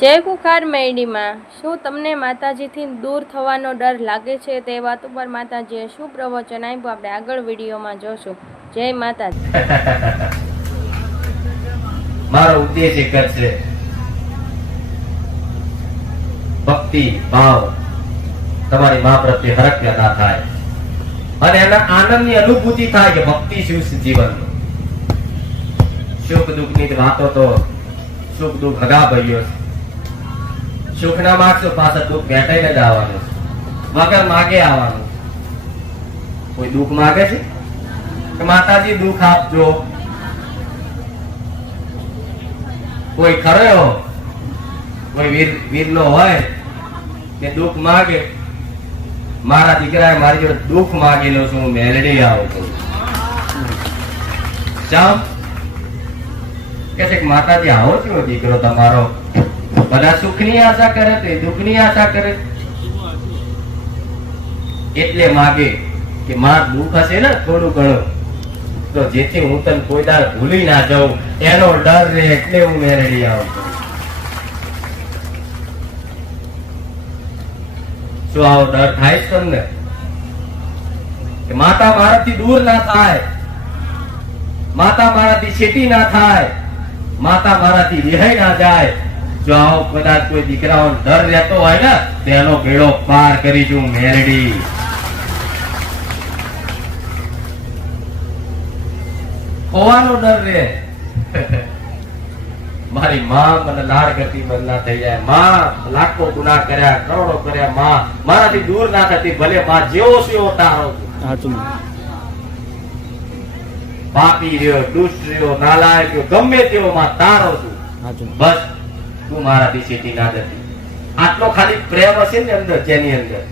જય કુખાર મેરડીમાં શું તમને માતાજીથી દૂર થવાનો ડર લાગે છે? તે વાત ઉપર માતાજીએ શું પ્રવચન આપ્યું આપણે આગળ વિડીયોમાં જોશું. જય માતાજી. મારો ઉદ્દેશ એક જ છે, ભક્તિ ભાવ તમારી મા પ્રત્યે હરખ્ય ના થાય અને એના આનંદની અનુભૂતિ થાય કે ભક્તિ શું છે જીવનનું. સુખ દુઃખની વાતો તો સુખ દુઃખ હગા ભાઈઓ છે. સુખ ના માગશો પાછળ દુઃખ ભેટાઈને જ આવવાનું છે, વગર માગે આવવાનું. કોઈ દુઃખ માગે છે કે માતાજી દુઃખ આપજો? કોઈ ખરો એવો કોઈ વીરનો હોય કે દુઃખ માગે, મારા દીકરાએ મારી જોડે દુઃખ માગેલો છું, હું મેલડી આવું છું. જામ કે છે માતાજી આવો છો દીકરો તમારો, બધા સુખની આશા કરે તો દુઃખની આશા કરે, એટલે માગે કે માં દુઃખ હશે ને થોડું ઘણું તો જેથી હું તને કોઈ દાડ ભૂલી ના જાઉં એનો ડર રહે, એટલે હું મેરડી આવું છું. શું આવો ડર થાય છે તમને કે માતા મારાથી દૂર ના થાય, માતા મારાથી છેટી ના થાય, માતા મારાથી રિહાઈ ના જાય? જો આવો કદાચ કોઈ દીકરાઓ ડર રહેતો હોય ને તેનો બેડો પાર કરી છું મેરડી. ખોવાનો ડર રહે. મારી માં મને લાડ કરતી બંધ ના થઈ જાય, માં લાખો ગુનાહ કર્યા, કરોડો કર્યા, માં મારાથી દૂર ના થતી, ભલે માં જેવો છે એવો તારો છું. પાપી રહ્યો, દુષ્ટ રહ્યો, નાલાયક રહ્યો, ગમે તેવો માં તારો છું. બસ તું મારાથી છેટી ના જતી. આટલો ખાલી પ્રેમ હશે ને અંદર, જેની અંદર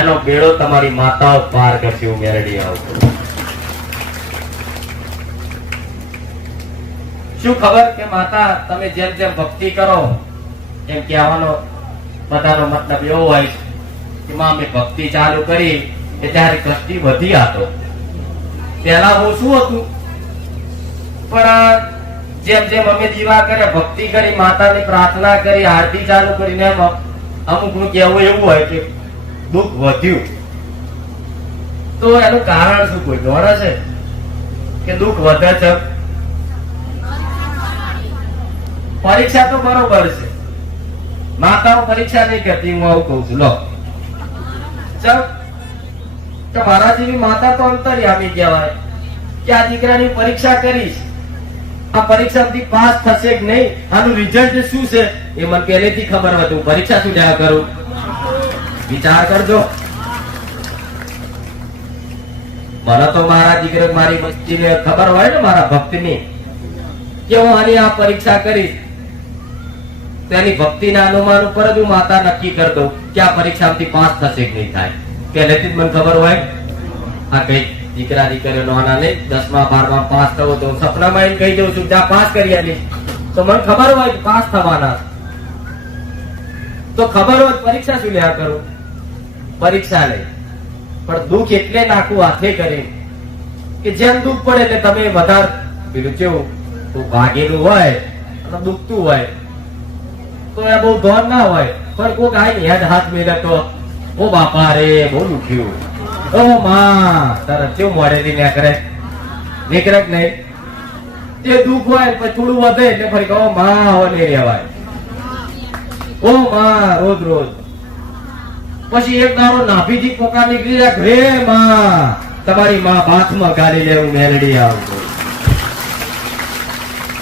એનો બેડો તમારી માતાઓ પાર કરશે. હું મેરડી આવું. શું ખબર કે માતા તમે જેમ જેમ ભક્તિ કરો એમ કહેવાનો બધાનો મતલબ એવો હોય કે માં મેં ભક્તિ ચાલુ કરી કે ત્યારે કષ્ટી વધી હતો. પેલા હું શું હતું, પણ જેમ જેમ અમે દીવા કરે, ભક્તિ કરી, માતાની પ્રાર્થના કરી, આરતી ચાલુ કરીને અમુક નું કહેવું એવું હોય કે દુઃખ વધ્યું. તો એનું કારણ શું કોઈ જાણે છે કે દુઃખ વધે છે? પરીક્ષા તો બરોબર છે, માતાઓ પરીક્ષા નહીં કરતી, હું આવું કઉ છું. લો ચાલ તો મારા જેવી માતા તો અંતર્યામી કહેવાય કે આ દીકરાની પરીક્ષા કરીશ, આ પરીક્ષાથી પાસ થશે કે નહીં, આનું રિઝલ્ટ શું છે એ મને પહેલેથી ખબર હતું. પરીક્ષા શું જયા કરું? વિચાર કરજો. મને તો મારા દીકરા મારી વસ્તીને ખબર હોય ને, મારા ભક્તની, કે હું આની આ પરીક્ષા કરીશ, તેની ભક્તિના અનુમાન ઉપર જ હું માતા નક્કી કરી દઉં કે આ પરીક્ષામાંથી પાસ થશે કે નહીં થાય. પહેલેથી જ મને ખબર હોય. આ કઈ દીકરા દીકરીઓ નાના નહીં, 10મા 12મા પાસ થવો તો સપનામાં કહી દઉં છું જ્યાં પાસ કરી આલી, તો મને ખબર હોય કે પાસ થવાના, તો ખબર હોય પરીક્ષા શું લેવા કરું? પરીક્ષા નહીં, પણ દુઃખ એટલે નાખું હાથે કરી કે જેમ દુઃખ પડે એટલે તમે વધારે પેલું કેવું તો ભાગેલું હોય અને દુખતું હોય તો એ બહુ ધોન ના હોય, પણ કોઈક આઈ યાદ હાથ મેળે તો ઓ બાપા રે બહુ દુખ્યું, ઓ માં તરત કેવું મોડેથી નીકળે કે નહીં? તે દુઃખ હોય પછી થોડું વધે એટલે ફરી કહો માં હવે નહીં રહેવાય, ઓ માં રોજ રોજ. પછી એક દાડો નાભીથી પોકા નીકળી જાય, રે માં તમારી માં હાથમાં ગાલી લેવું મેલડી આવું.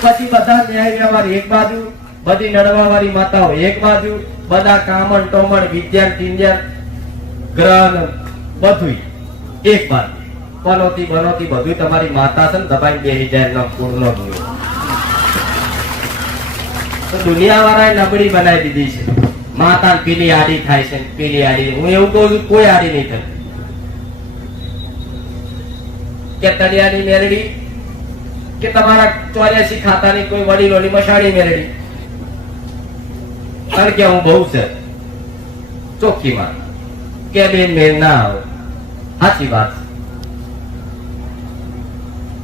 પછી બધા ન્યાય વ્યવહાર એક બાજુ, બધી નડવા વાળી માતાઓ એક બાજુ, બધા કામણ ટોમણ વિદ્યાન ટિંજન ગ્રહણ બધું એક બાજુ, પનોતી બનોતી બધું તમારી માતા છે ને દબાઈ બેસી જાય ન પૂર્ણ થયું. તો દુનિયા વાળાએ નબળી બનાવી દીધી છે. માતા પીલી આડી થાય છે, પીલી આડી. હું એવું કહું છું કોઈ આડી નહીં થતી. કે તળિયાની મેરડી કે તમારા 84 ખાતાની કોઈ વડીલોની મશાળી મેરડી, કારણ કે હું બહુ છે ચોખ્ખી માં કે બેન મેળ ના આવે, સાચી વાત.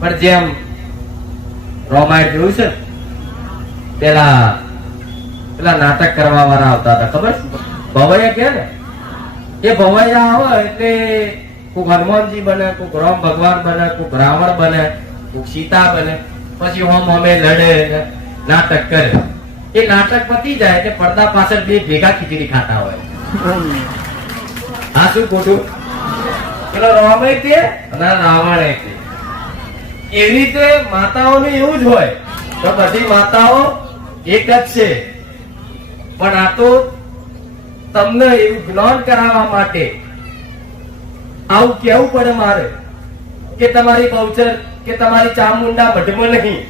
પણ જેમ રોમાયણ જોયું છે પેલા પેલા નાટક કરવા વાળા આવતા હતા, ખબર છે? ભવૈયા કે ને, એ ભવૈયા આવે એટલે કોક હનુમાનજી બને, કોક રામ ભગવાન બને, કોક રાવણ બને, કોક સીતા બને, પછી હોમ હોમે લડે, નાટક કરે. એ નાટક પતી જાય એટલે પડદા પાછળ બે ભેગા ખીચડી ખાતા હોય. હા, શું ખોટું? પેલો રામે તે અને રાવણે તે. એવી રીતે માતાઓનું એવું જ હોય તો બધી માતાઓ એક જ છે, પણ આ તો તમને એવું જ્ઞાન કરાવવા માટે આવું કેવું પડે મારે કે તમારી બહુચર કે તમારી ચામુંડા મઢમાં નહીં,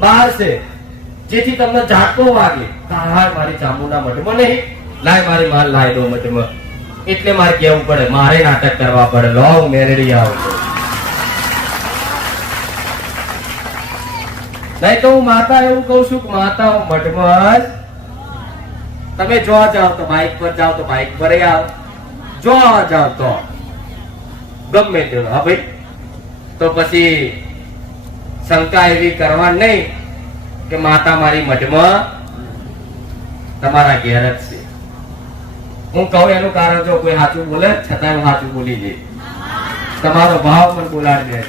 બહાર છે, જેથી તમને ઝાટકો વાગે. હા, મારી ચામુંડા મઢમાં નહીં, લાય મારી માલ લાય દો મઢમાં. એટલે મારે કેવું પડે, મારે નાટક કરવા પડે. લો મેરડી આવું નહીં તો હું માતા એવું કઉ છું કે માતા મઢમાં તમે જો જાઓ તો બાઇક પર જાઓ તો બાઇક પર આવો, જો જાઓ તો ગમે તે. હા ભાઈ, તો પછી શંકા એવી કરવા નહીં કે માતા મારી મઢમાં તમારા ઘેર જ છે. હું કહું એનું કારણ જો કોઈ સાચું બોલે છતાં હું સાચું બોલી જઈ, તમારો ભાવ પણ બોલાડી દે.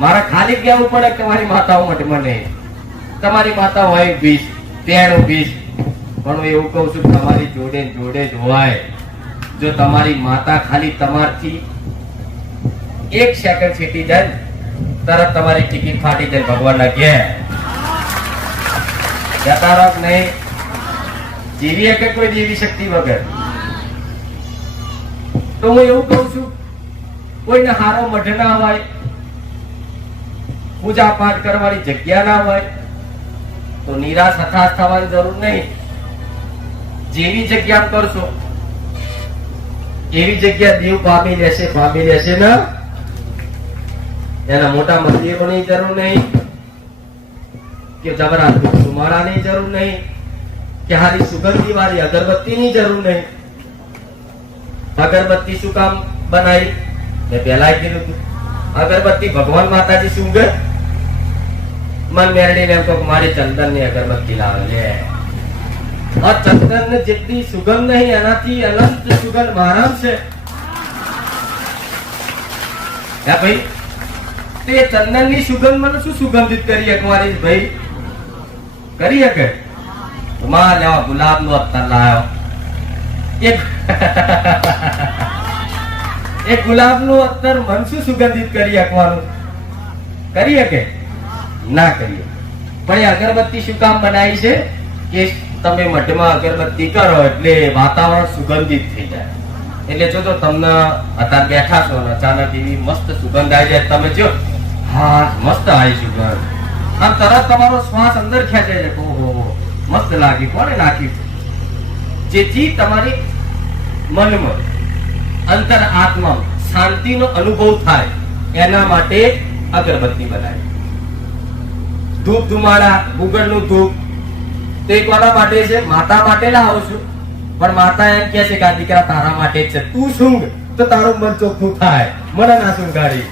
મારે ખાલી કહેવું પડે કે તમારી માતાઓ મઢમાં નહીં, તમારી માતા હોય 20 તેણું 20, પણ હું એવું કહું છું તમારી જોડે જોડે જ હોય. જો તમારી માતા ખાલી તમારથી 1 સેકન્ડ છેટી જાય તરત તમારી ટિકિટ ફાટી જાય ભગવાનના ઘેર. જતા રહો નહીં, જીવી કે કોઈ દેવી શક્તિ વગર. તો હું એવું કહું છું કોઈને હારો મઢ ના હોય, પૂજા પાઠ કરવાની જગ્યા ના હોય તો નિરાશ હતાશ થવાની જરૂર નહીં. જેવી જગ્યા કરશો એવી જગ્યા દેવ પામી લેશે ને. એના મોટા મંદિરોની જરૂર નહીં, કે જબરા સુમાળાની જરૂર નહીં, કે હારી સુગંધી વાળી અગરબત્તીની જરૂર નહીં. અગરબત્તી શું કામ બનાવી? મેં પહેલા કીધું હતું, અગરબત્તી ભગવાન માતાજી સુગંધ મન મેરડીને એમ કહો મારી ચંદન ની અગરબત્તી લાવે લે. આ ચંદન ને જેટલી સુગંધ નહીં એનાથી અનંત સુગંધ મારામ છે. હે ભાઈ, તે ચંદન ની સુગંધ મને શું સુગંધિત કરી એકવારી ભાઈ કરી શકે? માં લેવા ગુલાબ નું અત્તર લાવ્યો, એક ગુલાબ નું અત્તર મન શું સુગંધિત કરી શકવાનું? કરી શકે? ના કરીએ. પણ એ અગરબત્તી શું કામ બનાવી છે કે તમે મઢમાં અગરબત્તી કરો એટલે વાતાવરણ સુગંધિત થઈ જાય. એટલે જો તમને અત્યારે બેઠા છો ને અચાનક એવી મસ્ત સુગંધ આવી જાય, તમે જો હા મસ્ત આવી સુગંધ, આમ તરત તમારો શ્વાસ અંદર ખેંચાય છે. ઓહો મસ્ત લાગી, કોને નાખી? જેથી તમારી મનમાં અંતર આત્મા શાંતિનો અનુભવ થાય એના માટે અગરબત્તી બનાવી. ધૂપ ધુમાડા ગુગળનું ધૂપ તે કોના માટે છે? માતા માટે લાવો છું, પણ માતા એમ કહે છે કે આ દીકરા તારા માટે જ છે, તું સૂંઘ તો તારું મન ચોખ્ખું થાય, મને ના સૂંઘાડી.